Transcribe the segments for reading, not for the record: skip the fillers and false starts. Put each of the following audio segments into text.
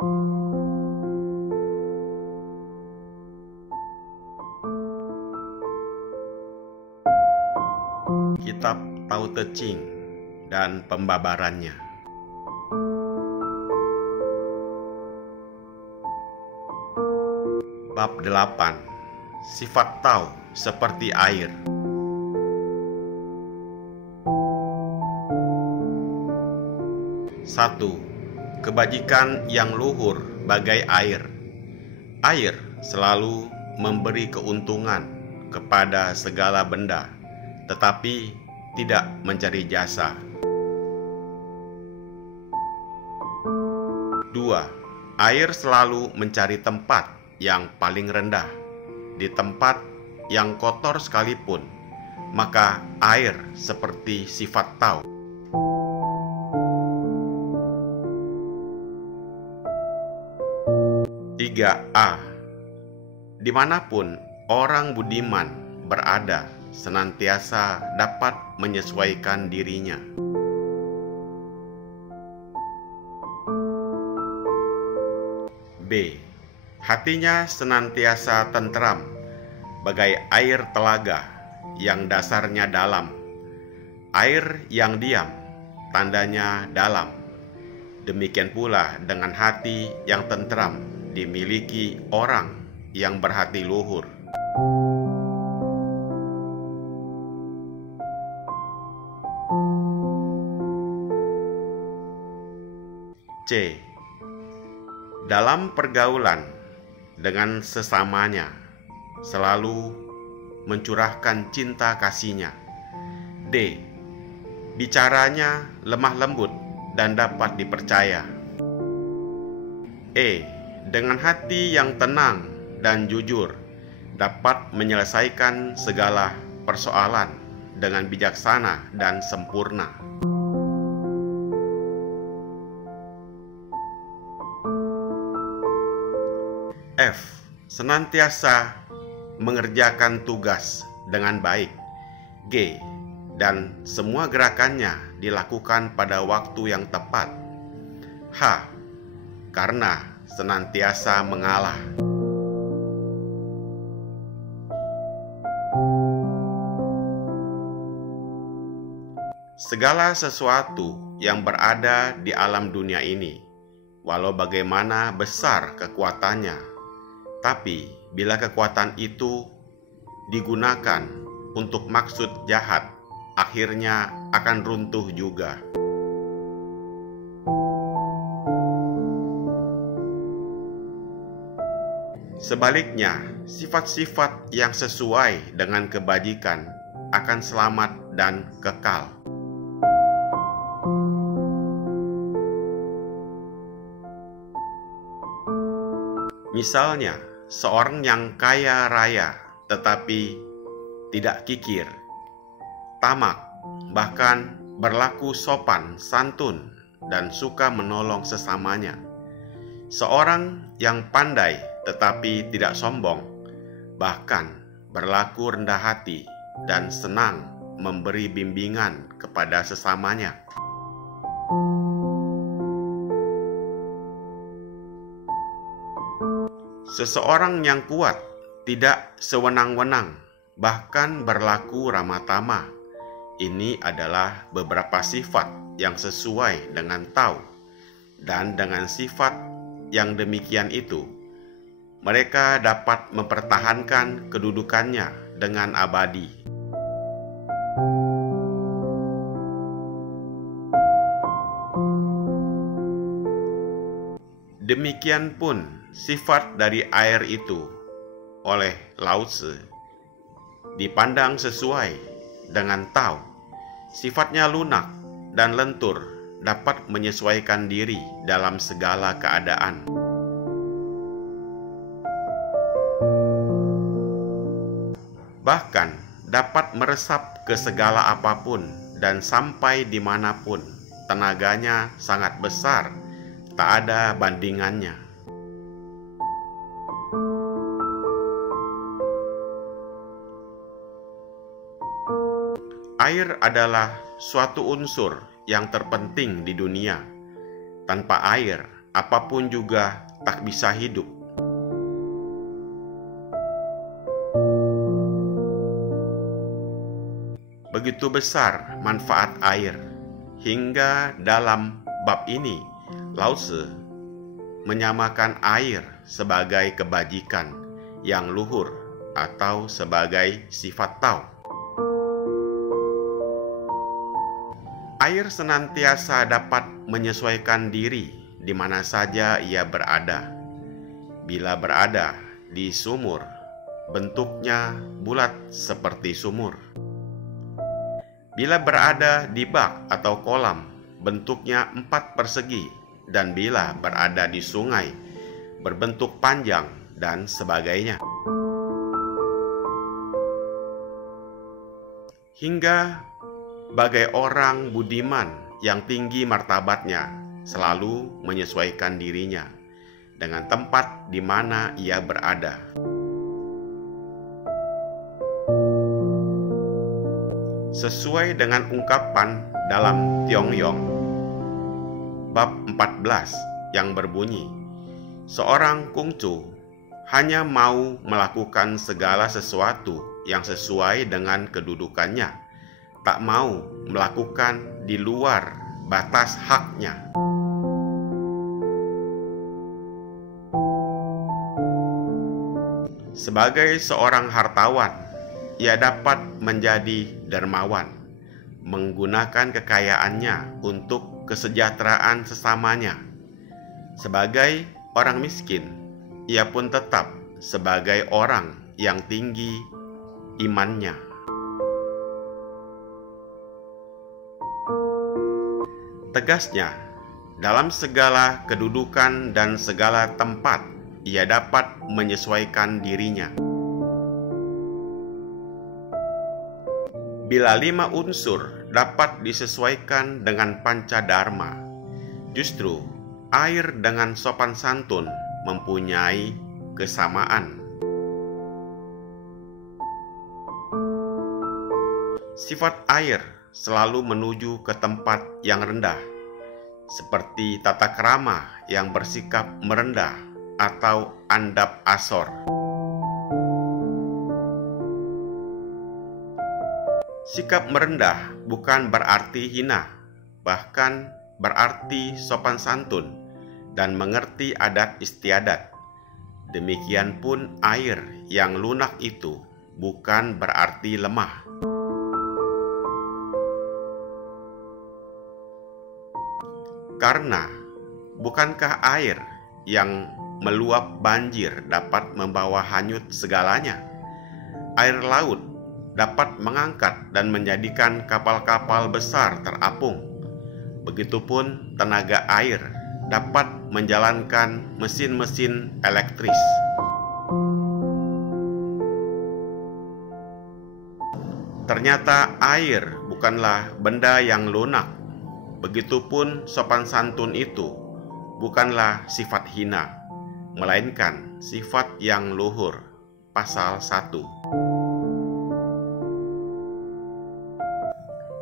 Kitab Tao Te Ching dan pembabarannya. Bab 8. Sifat Tao seperti air. Satu. Kebajikan yang luhur bagai air. Air selalu memberi keuntungan kepada segala benda, tetapi tidak mencari jasa. 2. Air selalu mencari tempat yang paling rendah. Di tempat yang kotor sekalipun, maka air seperti sifat Tao. 3a. Dimanapun orang budiman berada, senantiasa dapat menyesuaikan dirinya. B. Hatinya senantiasa tentram, bagai air telaga yang dasarnya dalam. Air yang diam, tandanya dalam. Demikian pula dengan hati yang tentram dimiliki orang yang berhati luhur. C. Dalam pergaulan dengan sesamanya, selalu mencurahkan cinta kasihnya. D. Bicaranya lemah lembut dan dapat dipercaya. E. Dengan hati yang tenang dan jujur, dapat menyelesaikan segala persoalan dengan bijaksana dan sempurna. F. Senantiasa mengerjakan tugas dengan baik. G. Dan semua gerakannya dilakukan pada waktu yang tepat. H. Karena senantiasa mengalah. Segala sesuatu yang berada di alam dunia ini, walau bagaimana besar kekuatannya, tapi bila kekuatan itu digunakan untuk maksud jahat, akhirnya akan runtuh juga. Sebaliknya, sifat-sifat yang sesuai dengan kebajikan akan selamat dan kekal. Misalnya, seorang yang kaya raya tetapi tidak kikir, tamak, bahkan berlaku sopan, santun, dan suka menolong sesamanya. Seorang yang pandai tetapi tidak sombong, bahkan berlaku rendah hati dan senang memberi bimbingan kepada sesamanya. Seseorang yang kuat tidak sewenang-wenang, bahkan berlaku ramah tamah. Ini adalah beberapa sifat yang sesuai dengan Tao, dan dengan sifat yang demikian itu, mereka dapat mempertahankan kedudukannya dengan abadi. Demikian pun sifat dari air itu oleh Lao Tzu dipandang sesuai dengan Tao. Sifatnya lunak dan lentur, dapat menyesuaikan diri dalam segala keadaan. Bahkan dapat meresap ke segala apapun dan sampai dimanapun. Tenaganya sangat besar, tak ada bandingannya. Air adalah suatu unsur yang terpenting di dunia. Tanpa air, apapun juga tak bisa hidup. Begitu besar manfaat air, hingga dalam bab ini Lao Tzu menyamakan air sebagai kebajikan yang luhur atau sebagai sifat Tao. Air senantiasa dapat menyesuaikan diri di mana saja ia berada. Bila berada di sumur, bentuknya bulat seperti sumur. Bila berada di bak atau kolam, bentuknya 4 persegi, dan bila berada di sungai, berbentuk panjang, dan sebagainya. Hingga bagai orang budiman yang tinggi martabatnya, selalu menyesuaikan dirinya dengan tempat di mana ia berada. Sesuai dengan ungkapan dalam Tiong Yong bab 14 yang berbunyi, seorang kungcu hanya mau melakukan segala sesuatu yang sesuai dengan kedudukannya, tak mau melakukan di luar batas haknya. Sebagai seorang hartawan, ia dapat menjadi dermawan, menggunakan kekayaannya untuk kesejahteraan sesamanya. Sebagai orang miskin, ia pun tetap sebagai orang yang tinggi imannya. Tegasnya, dalam segala kedudukan dan segala tempat, ia dapat menyesuaikan dirinya. Bila 5 unsur dapat disesuaikan dengan panca dharma, justru air dengan sopan santun mempunyai kesamaan. Sifat air selalu menuju ke tempat yang rendah, seperti tata krama yang bersikap merendah atau andap asor. Sikap merendah bukan berarti hina, bahkan berarti sopan santun dan mengerti adat istiadat. Demikian pun air yang lunak itu bukan berarti lemah. Karena bukankah air yang meluap banjir dapat membawa hanyut segalanya? Air laut dapat mengangkat dan menjadikan kapal-kapal besar terapung. Begitupun tenaga air dapat menjalankan mesin-mesin elektris. Ternyata air bukanlah benda yang lunak. Begitupun sopan santun itu bukanlah sifat hina, melainkan sifat yang luhur. Pasal 1.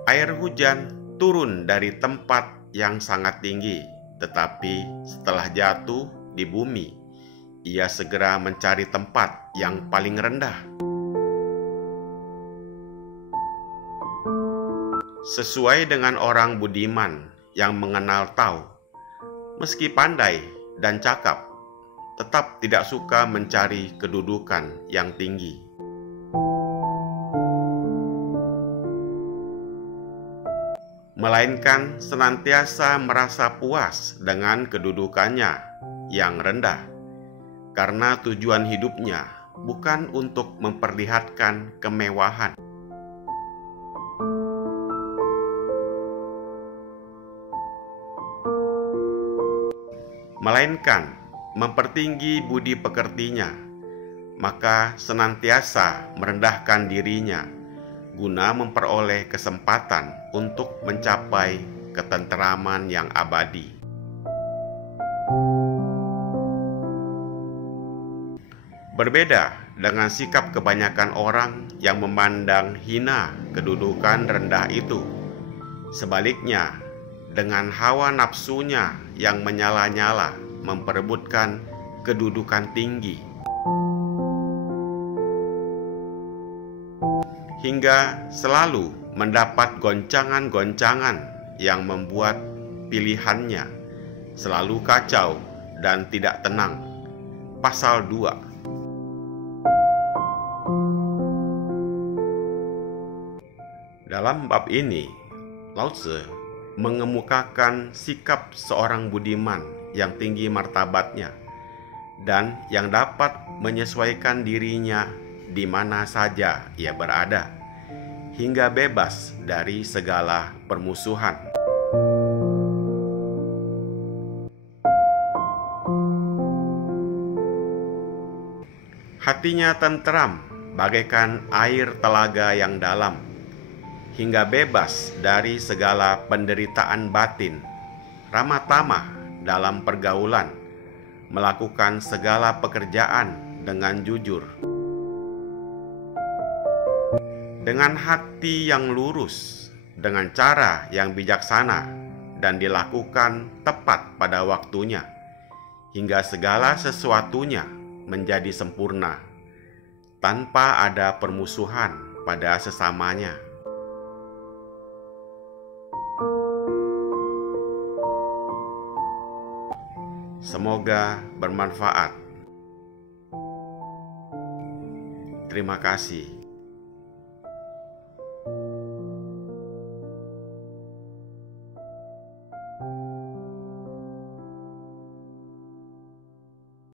Air hujan turun dari tempat yang sangat tinggi, tetapi setelah jatuh di bumi, ia segera mencari tempat yang paling rendah. Sesuai dengan orang budiman yang mengenal Tao, meski pandai dan cakap, tetap tidak suka mencari kedudukan yang tinggi. Melainkan senantiasa merasa puas dengan kedudukannya yang rendah, karena tujuan hidupnya bukan untuk memperlihatkan kemewahan. Melainkan mempertinggi budi pekertinya, maka senantiasa merendahkan dirinya guna memperoleh kesempatan untuk mencapai ketenteraman yang abadi. Berbeda dengan sikap kebanyakan orang yang memandang hina kedudukan rendah itu. Sebaliknya, dengan hawa nafsunya yang menyala-nyala memperebutkan kedudukan tinggi, hingga selalu mendapat goncangan-goncangan yang membuat pilihannya selalu kacau dan tidak tenang. Pasal 2. Dalam bab ini, Lao Tzu mengemukakan sikap seorang budiman yang tinggi martabatnya dan yang dapat menyesuaikan dirinya di mana saja ia berada, hingga bebas dari segala permusuhan. Hatinya tentram bagaikan air telaga yang dalam, hingga bebas dari segala penderitaan batin, ramah tamah dalam pergaulan, melakukan segala pekerjaan dengan jujur, dengan hati yang lurus, dengan cara yang bijaksana, dan dilakukan tepat pada waktunya, hingga segala sesuatunya menjadi sempurna, tanpa ada permusuhan pada sesamanya. Semoga bermanfaat. Terima kasih.